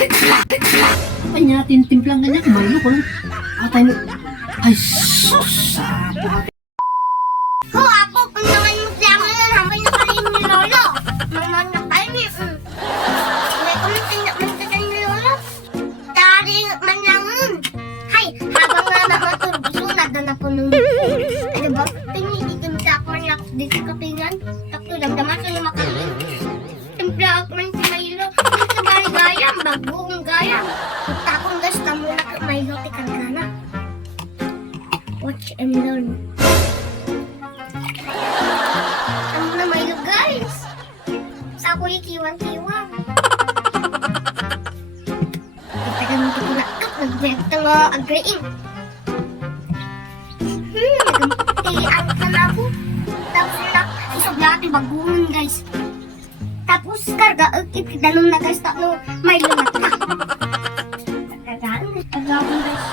Apa niya, tinitimplang ganyan, kumayo ko lang. Atay mo. Ay, sus! Ho, apo, kung naman mo siya mo nun, hambay na kayo ni Lolo. Naman na kayo ni, May kumitin na man ni Lolo. Dari man lang nun. Hay, habang nga namatulog, sunod na po nun. Ano ba? Tinitikim sa ako niya di sa kapingan. Takto lang, damaso niya makalim. Timpla ako man si Milo. Sa bari gayam, bagong gayam. Takong gasta mo na kay Milo, tikang gana. Watch and learn. Ano na Milo, guys? Sa ako yung kiwang-kiwang. Itagan mo ito kulakot, nag-break na nga agreeing. Nagkampian ka na po. Tapos na, isog natin bagungan, guys. Tapos, karga, ikitanong na guys, no, may lumat na. Tagawan, guys.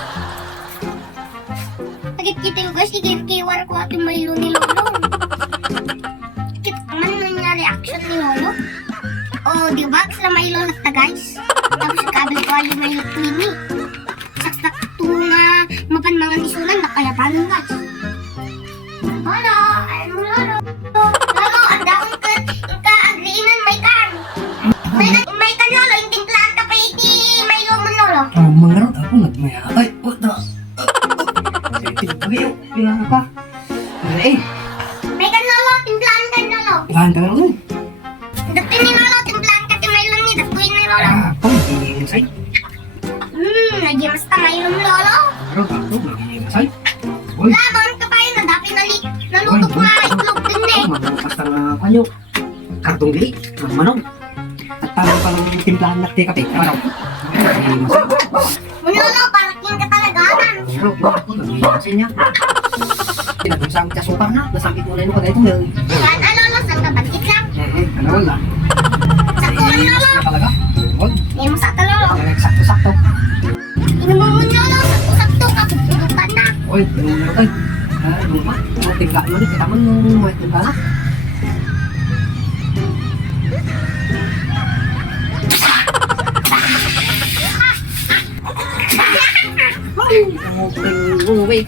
Nagkikita ko, guys, ikikiwar ko ating Milo ni Lolo. Kita man na reaction ni Lolo. O, di ba? Sila Milo na guys. Tapos, kabel ko aling Milo Queenie. Saksak ito nga, mapan mga nisulan na kaya paano, guys. Lolo, ayun mo, Lolo. Lolo, ang daon ka, agriinan may kan. May kan, Lolo, yung timplaan ka pa iti Milo mo, Lolo. Oh, mangarot ako, nagmaya. Ay, what the? Pagayo, bilang apa? Eh, May kan, Lolo, timplaan ka, Lolo. ilan ka lang. Datin ni Lolo, timplaan ka ti Milo ni, datuin ni Lolo. Pagiging say. Nagyamas ka Milo mo, Lolo. Mangarot ako, nagiging say. Uy, Laban ka pa yun, nadapi naluto ko nga itlog din eh. manupas na kanyo. Kartong dili, ng manong. At parang palang timplahan na kape. Manong. Lolo, parating ka talaganan. Mangarot ako, nagiging say niya. Pinagusang ka supar na, nasakit mo na yun ko dahil ito. Yan, Lolo, saan ka balikit lang? Ano wala? Sa kuwan, Lolo. Na talaga? Huwag. Hindi mo sa Lolo. Sakto-sakto. Inuman mo, Lolo, sakto-sakto ka, pupudukan na. Uy, ano mo tayo? Luma, tingka mo ulit. Kita mo yung mga tingka na. Uy,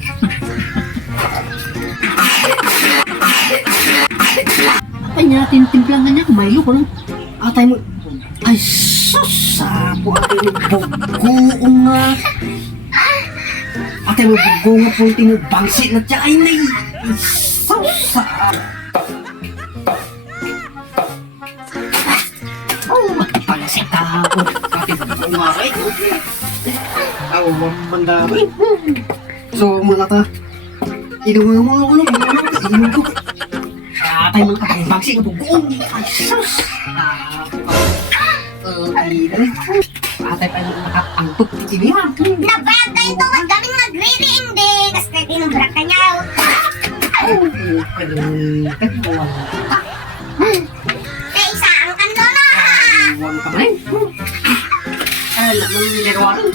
apa niya, tinitimplang ganyan, kumayo ko lang. Atay mo. Ay, sus! Sapo, atay mo, bugoong nga. Atay mo, bugoong nga po, tinubangsi na siya. Ay, nay! Ay, sus! Oh, magpangsit ako. Atay mo, umaray. Aw, mandamay. So, mula ta. Inuwa mo, inuwa ko. Atay mo, kapang-bangsi ka, bugoong. Ay, sus! Atay pa yung nakapangtok ni Chimiwa. Nabayag kayo to, ang daming nagre-ring din. Kasi kaya tinubrak ka niya. Kaya isa ang kan, Lolo. Wala ka ba eh? Ay, naman yung nagawa rin.